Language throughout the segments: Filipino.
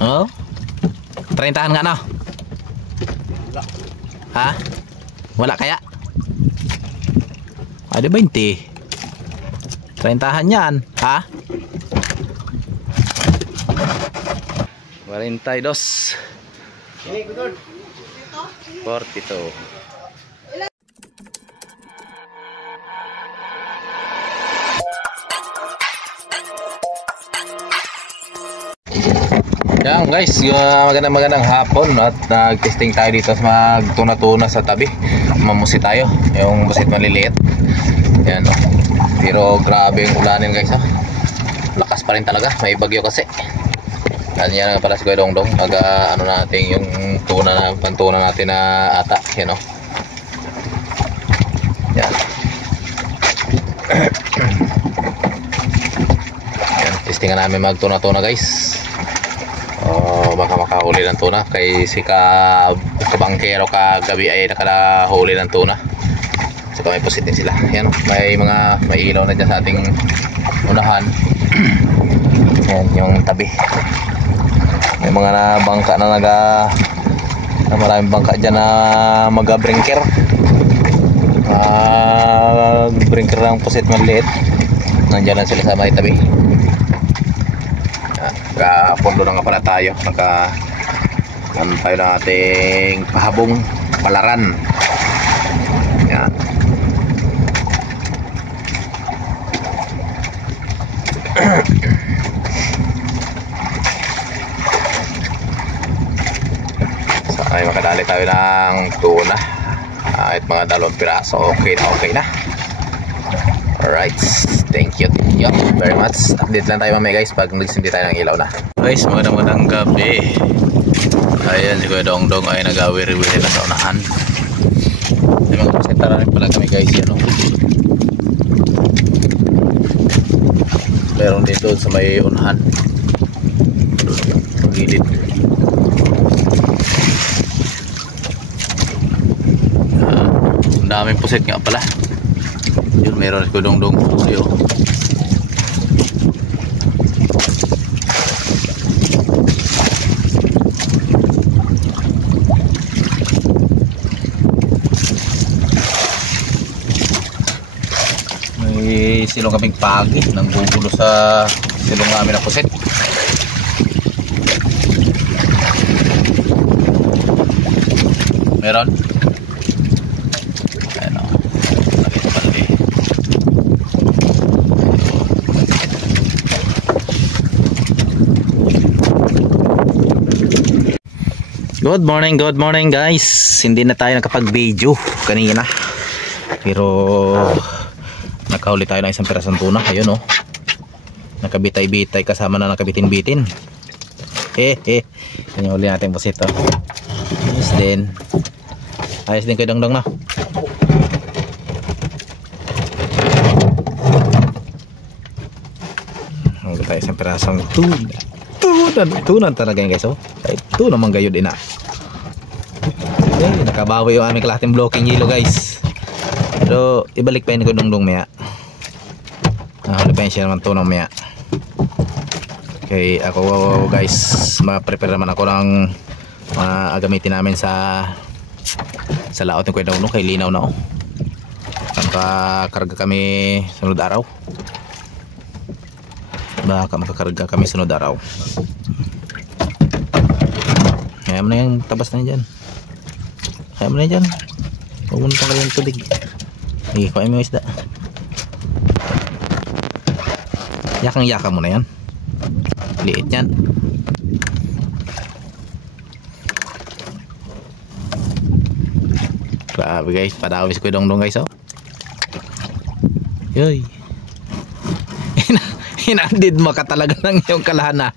Oh? 30 nga no? Wala. Ha? Wala kaya? Ada 20. 30 yan, ha? 42. 42. Yan guys, magandang hapon at nag-testing tayo dito sa magtuna-tuna sa tabi. Mamusit tayo, yung musit maliliit. Yan o. Pero grabe yung ulanin guys, oh. Lakas pa rin talaga, may bagyo kasi. Yan nga pala si Kuya Dongdong. Ano natin yung tuna na, pantuna natin na ata. Yan o. Yan. Yan, testingan namin magtuna-tuna guys. Baka makahuli ng tuna kay si kabangkero kagabi ay nakahuli ng tuna. So may positin sila. Yan, may ilaw na dyan sa ating unahan. Yan yung tabi. May mga bangka na maraming bangka dyan na mag-brinker. Brinker ng pusit maliit. Nandiyan lang sila sa may tabi. Nakapondo na nga pala tayo. Ano tayo ng ating pahabong palaran. Yan. So ay makadali tayo ng tuna. At mga 2 piraso. Okay na. Alright, thank you very much. Update lang tayo mamaya guys pag nagsindi tayo ng ilaw na. Guys, magandang gabi. Ayan si Kuya Dongdong ay nag-awiri-wiri na sa unahan. May mga pasentara rin pala kami guys yan, no? Meron dito sa may unahan. Sa gilid. Ang daming puset nga pala. Yun, meron si Kuya Dongdong. Ayun. May silong kaming pagi nang gugulo sa silong namin na puset. Meron? Good morning guys. Hindi na tayo nakapag-video kanina. Pero nakahuli tayo ng isang pirasong tuna. Ayun oh. Nakabitay-bitay kasama na nakabitin-bitin. Yan yung huli natin po ito. Ayos din Kuya Dongdong na. Huli tayo isang pirasong tuna. Tunan talaga yan guys oh. Ito naman gayo din na. Okay, nakabawi yung aming kalahating blocking yellow guys. Pero ibalik pa yun ko Dongdong maya. Huli pa yun siya naman tunang maya. Okay, ako guys, ma-prepare naman ako ng gamitin namin sa laot ng Kuya Dongdong kay linaw na oh. Nakakarga kami sunod araw. Baka makakarga kami sunod araw. Kaya mo na yung tabas na dyan. Kaya mo na dyan. Huwag mo na tanggal yung tubig. Sige, kuhain mo yung isda. Yakang-yaka mo na yan. Liit yan. Grabe guys, padawis ko yung Dongdong guys oh. Yoy. Hinadid mo ka talaga ng iyong kalahan na.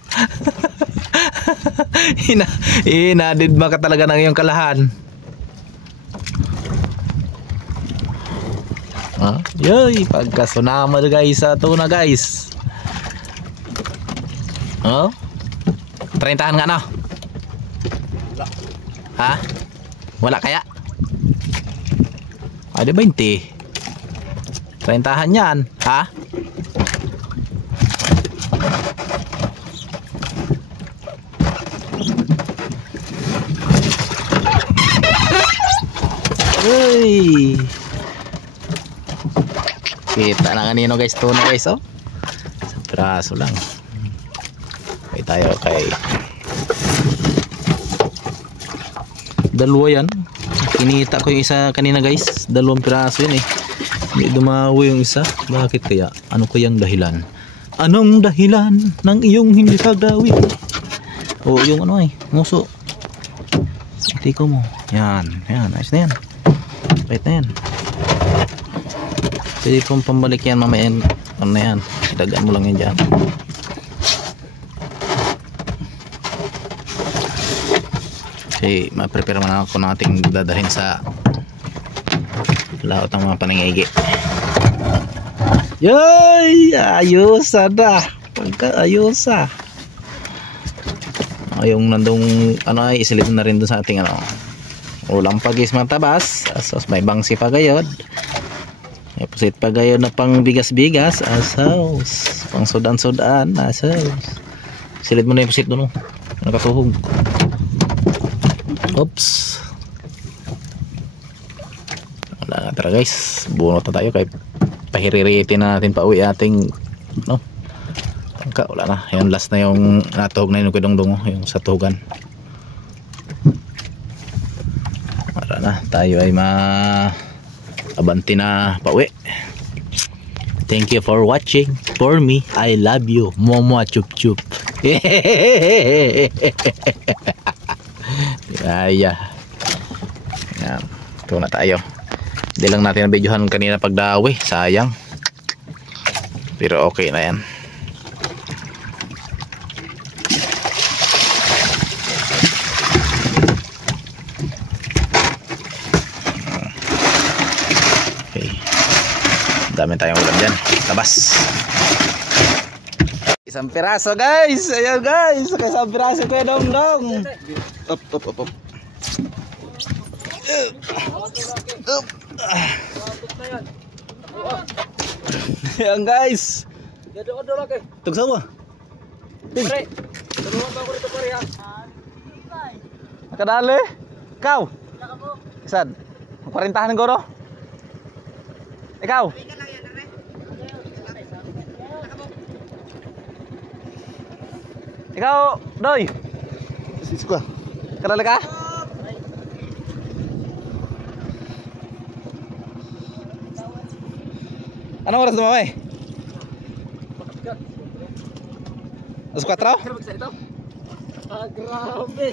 Hinadid mo ka talaga ng iyong kalahan. Yoy, pagkasunama guys sa tuna guys. Oh? 30 nga no? Wala. Ha? Wala kaya? Ada 20. 30 yan, ha? Kita na kanino guys, tuna guys, oh. Sa piraso lang. Okay tayo kay dalawa yan. Kinita ko yung isa kanina guys, 2 piraso yun eh. Hindi dumawi yung isa. Bakit kaya? Ano kayang dahilan? Anong dahilan ng iyong hindi pagdawi? O yung ano eh, nguso. Tiko mo. Yan, yan, ayos na yan. Wait na yan. Pwede pong pambalik yan mamaya. Ano na yan, dagaan mo lang yan dyan. Okay, ma-prepare muna ako nating dadalhin sa laot ng mga paningigi. Yay! Ayos na. Ayos na. Yung nandong ano ay isilip na rin dun sa ating ano ulam pagis matabas. Asos may bangsi pa gayod. May pusit pa gayod na pang bigas-bigas. Asos pang sudan-sudan. Asos silid mo na yung pusit dun, oh. Nakatuhog. Oops. Wala nga tara guys, bunot na tayo kay pahiriritin na natin pa uwi ating no tangka. Wala na, yung last na yung natuhog na yung kudong-dungo, yung sa tugan. Para na tayo ay abanti na pa uwi. Thank you for watching. For me, I love you. Momo chup chup. Yan. Ito na tayo. Hindi lang natin na-videohan kanina pagdawi. Sayang. Pero okay na yan. Okay. Dami tayong ulam dyan. Tabas. Isang piraso guys. Ayan guys. Isang piraso ko yung dong. Up. Ayan guys. Tugsaw mo. Pre. Tulungan ba ako rito pare ha? Nakadali? Ikaw? Saan? 40 ko no? Ikaw? Ikaw, Doy. Siswa. Kadali ka? Anong oras dumamay? Alas 4? Ah, grabe.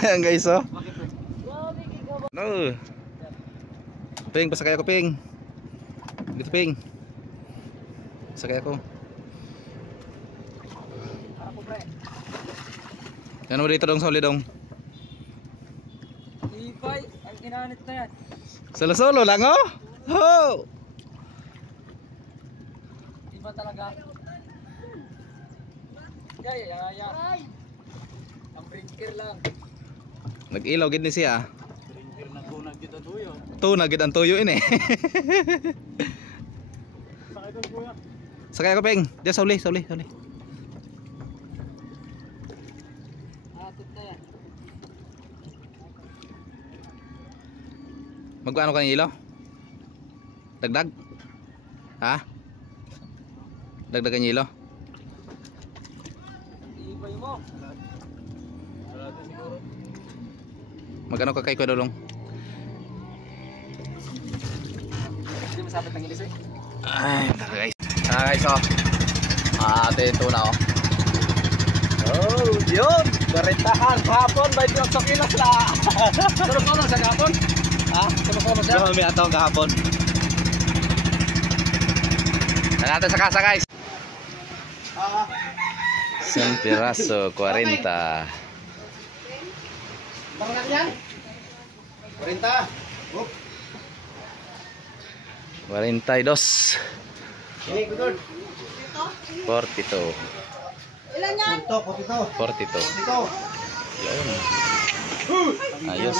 Ayan guys, oh. No. Ping, pasakay ako, Ping. Dito, Ping. Pasakay ako. Yan mo dito dong, sa uli dong. Ibay, ang inanit na yan. Solo-solo lang, oh. Oh. Iba talaga. Gaya. Ang brinker lang. Nag-ilaw gid ni siya. Brinker na tunag gid ang tuyo. Tunag gid ang tuyo ini. Sakay ko kuya. Sakay ako, Ping. Diyan sa uli. Atot na yan. Magkano ka ng ilaw? Dagdag? Ha? Dagdagan yung ilaw? Ibay mo. Magkano ka kay Kuya Dulong? Hindi masapit ng ilis eh. Ay, tara guys. Oh. Ate ito na, oh. Oh, yun. Garitahan kahapon by Dios sa kilos la. Solo sa kahapon? Ha? Solo siya? May atong kahapon. Natin sa kasa guys. Isang piraso, 40. Marunong yan? 40. 42. Ini good. 42. Ilan yan? 42. Yun. Ayos.